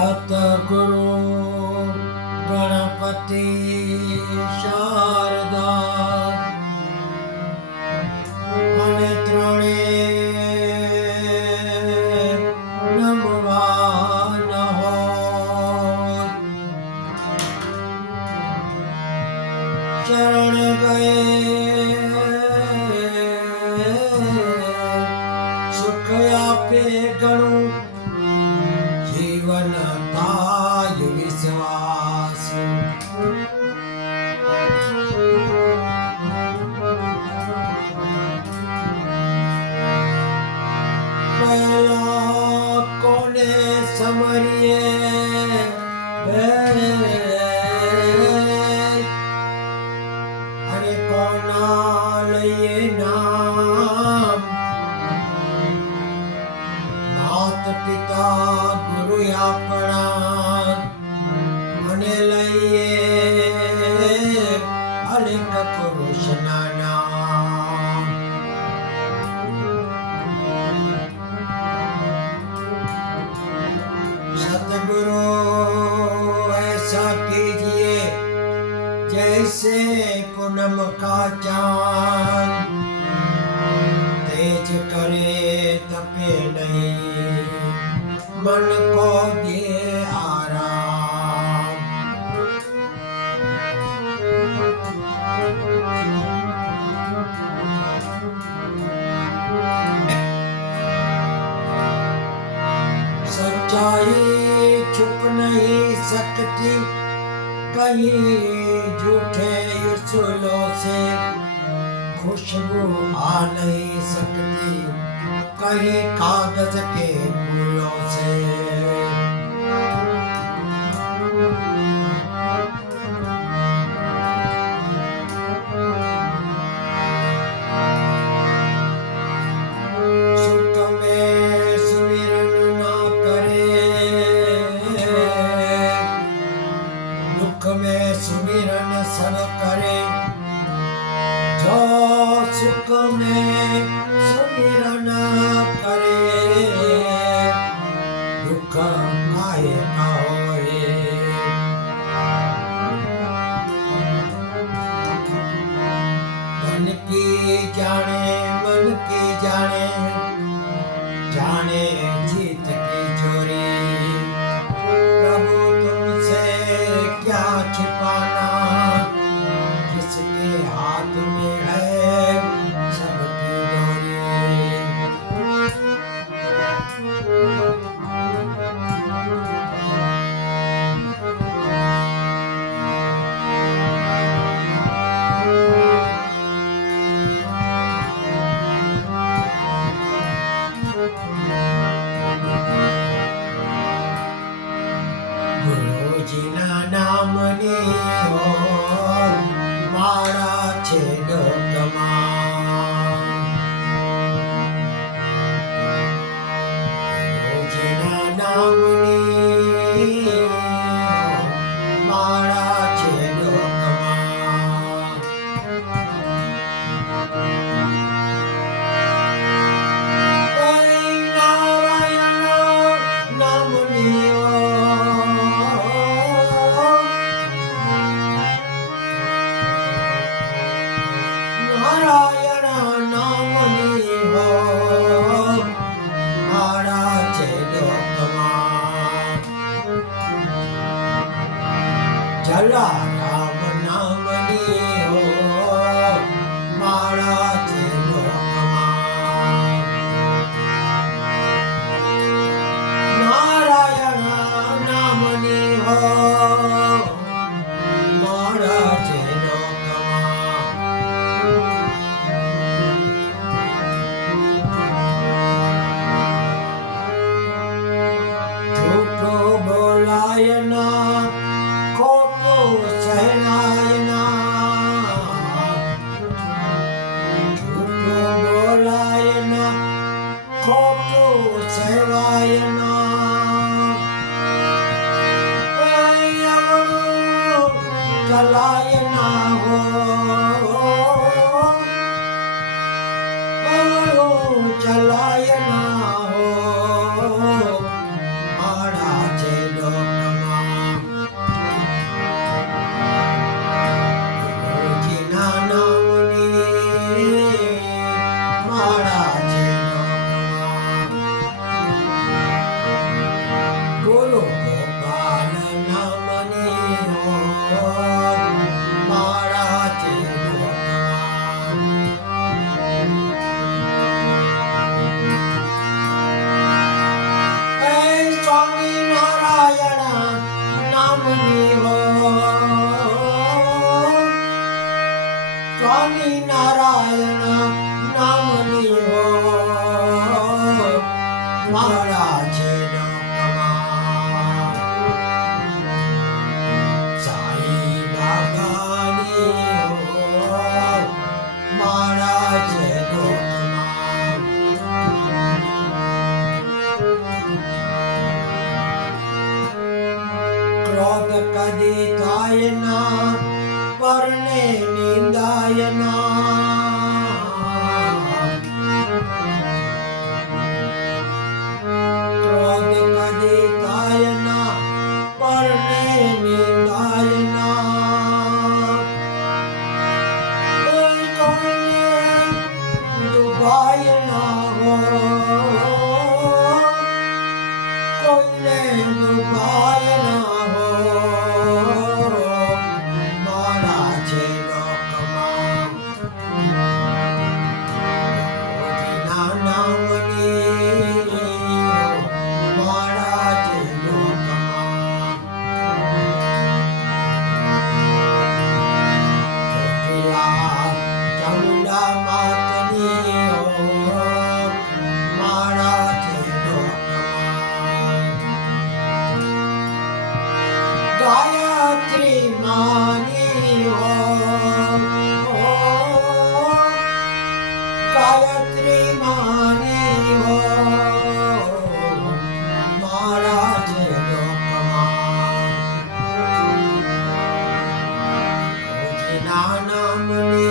સતગુરુ ગણપતિ શારદા અને ત્રણે નમવાન હોય શરણ ગયે સુખ આપે ઘણું જીવન થાય વિશ્વાસ પહેલા કોને સમરીએ અને કોના લઈએ નામ માત પિતા ગુરુ આપણા અને લઈએ અનેક પુરુષના નામ सतगुरु ऐसा कीजिए जैसे पूनम का चांद तेज करे तपे नहीं मन को दे आराम सच्चाई छुप नहीं सकती कहीं झूठे उसूलों से खुशबू आ नहीं सकती कहीं कागज के फूलों से सुख में सुमिरन ना करे दुख में सुमिरन सब करे जो सुख में सुमिरन करे दुख काहे का होए मन की जाने मन की जाने जाने जीत की चोरी प्रभु तुमसे क्या छिपाना जिसके हाथ में है सबकी डोरी ગુરુજીના નામની ઓર માળા છે લોકમાં ગુરુજીના નામની માળા છે લોકમાં નારાયણ નામની નારાયણ નામની હો માળા છે લોકમાં જલારામ નામની હો માળા છે લોકમાં નારાયણ નામની હો માળા છે લોકમાં झूठो बोलाय ना खोटो નારાયણ નામની હો મારા છે લોકમાં સાઈ બાબાની હો મારા છે લોકમાં ક્રોધ કદી થાય ના પરને નિંદાય ના ક્રોધ કદી થાય ના પરને નિંદાય ના કોઈ કોઈને ડૂબાય ના હો કોઈને ડૂબાય ના હો મારા છે લોકમાં મોદીના નામની મારા છે લોકમાં ચોટીલા ચામુંડા માતની મારા છે લોકમાં ગાયત્રી માની હો ગાયત્રી માની હો મારા છે લોકમાં મોદીના નામની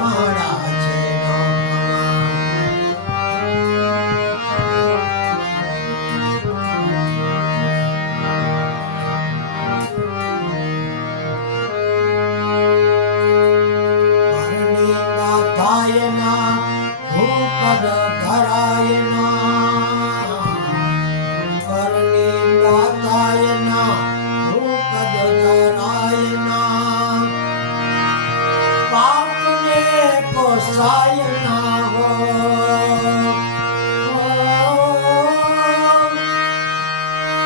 મારા છે પરનિંદા થાય ના હું પદ ધરાય ના પરનિંદા થાય ના હું પદ ધરાય ના પાપને પોસાય ના હો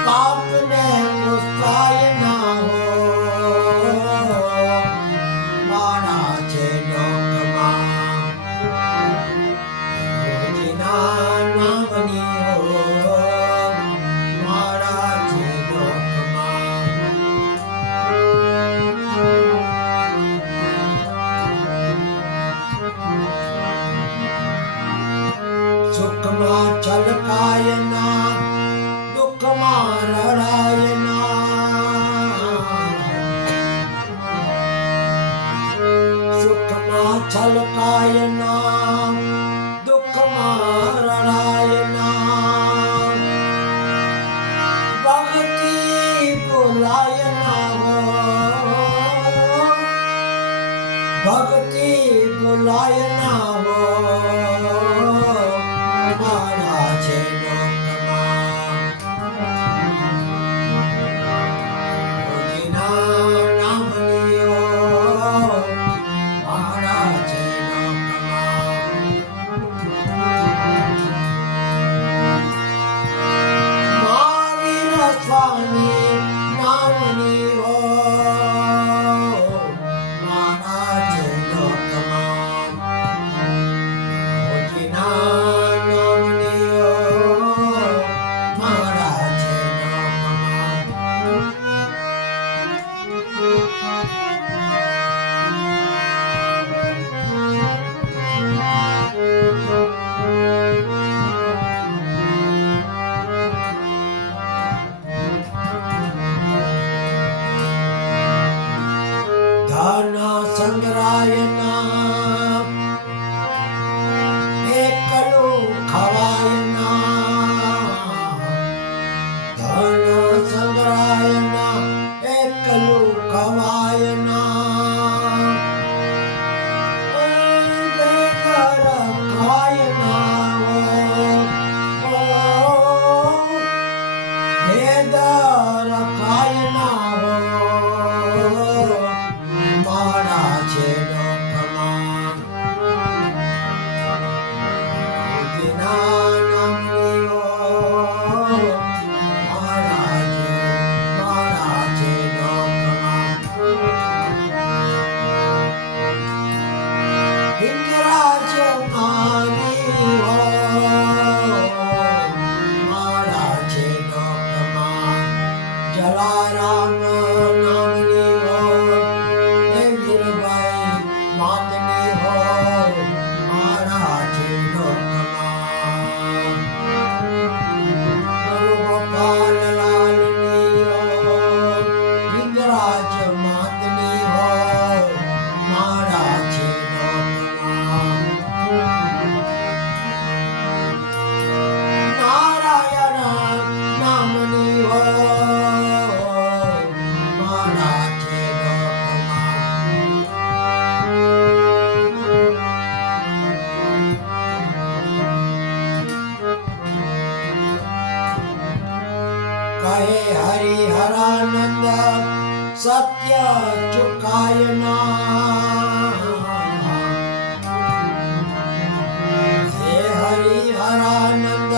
પાપને પોસાય ના હો મારા છે લોકમાં મોદીના નામની હો મારા છે લોકમાં સુખમાં છલકાય ના દુઃખમાં રડાય ના સુખમાં છલકાય ના દુઃખમાં રડાય ના ભક્તિ ભૂલાય ના હો ભક્તિ ભૂલાય ના હો મારા છે લોકમાં મોદીના નામની હો મારા છે લોકમાં મહાવીર સ્વામી નામની હો મારા છે લોકમાં મોદીના નામની હો મારા છે લોકમાં ધન સંગ્રહાય ના એકલું ખવાય ના ધન સંગ્રહાય ના એકલું ખવાય ના બેઘર ખાય ના હો બેઘર ખાય ના હો મારા છે લોકમાં સચ્ચિદાનંદ સત્ય ચુકાય ના. હે હરિહરાનંદ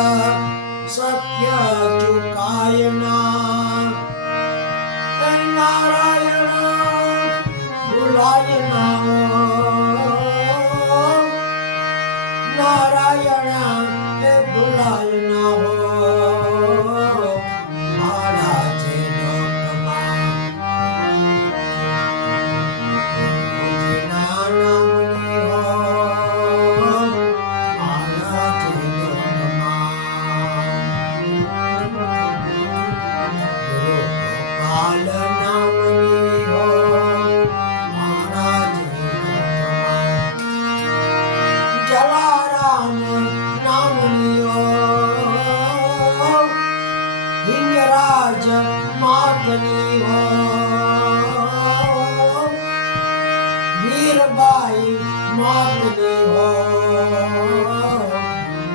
સત્ય ચુકાય ના. હે નારાયણ ભુલાય ના. નારાયણ હે ભુલાય ના હો. મારા જે લોકમાં ગુરુજીના નામની હો. મારા જે લોકમાં ગુરુ ગોપાલ નામની હો. મારા જે લોકમાં જલારામ નામની હો. હિંગરાજ માતની હો. વીરબાઈ માતની હો.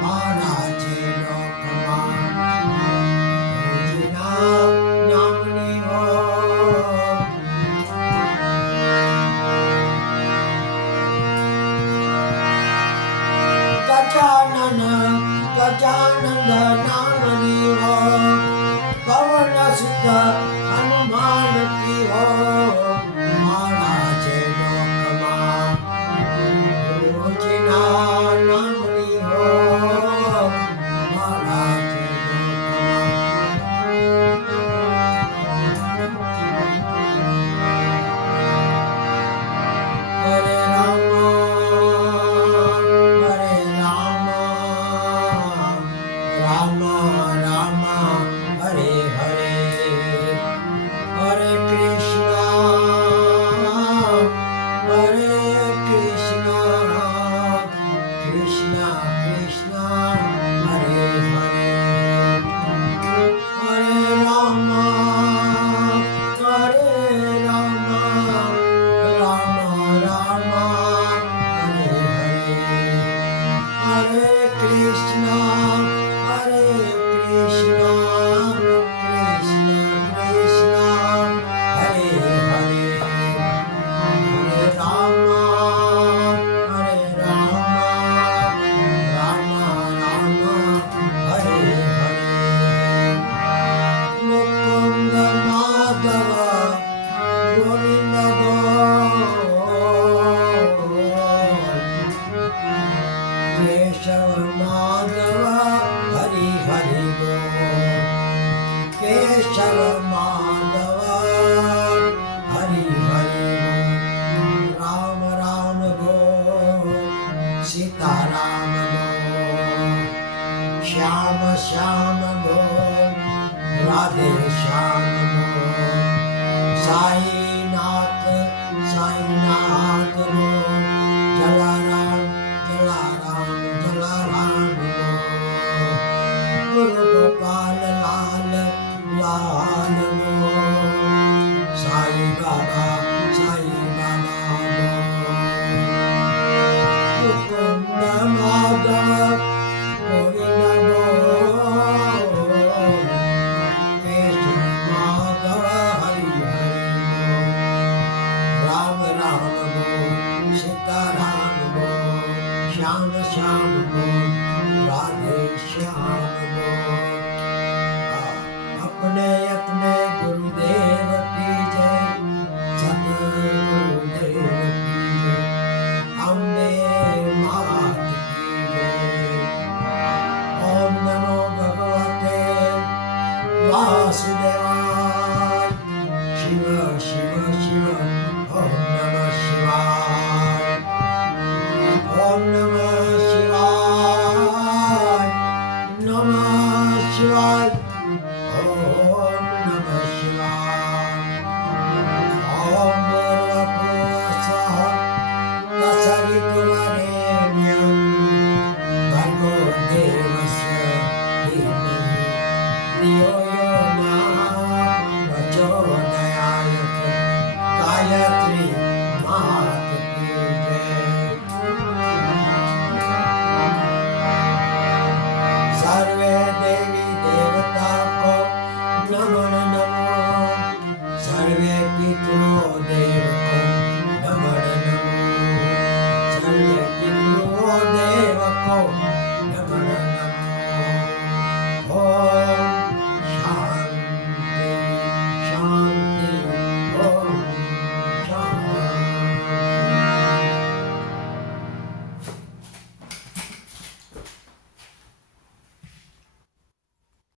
મારા જે લોકમાં ગુરુજીના નામની હો. ગજાનંદ નામની હો. પવન સુત હનુમાન કી હો. મારા જે લોકમાં ગુરુજીના નામની હો. મારા જે લોકમાં હરે રામ હરે રામ રામ રામ હરે હરે. હરે કૃષ્ણ હરે કૃષ્ણ કૃષ્ણ કૃષ્ણ હરે હરે. હરે રામ હરે રામ રામ રામ હરે હરે. હરે કૃષ્ણ હરે કૃષ્ણ કૃષ્ણ કૃષ્ણ હરે હરે. હરે રામ હરે રામ રામ રામ હરે હરે. મુકુંદ માધવ ગોવિંદ ગોવિંદ. કેશવ માધવ હરિ હરિ બોલ. કેશવ માધવ હરિ હરિ બોલ. રામ રામ બોલ. સીતારામ બોલ. શ્યામ શ્યામ બોલ. રાધે શ્યામ બોલ. સાઈ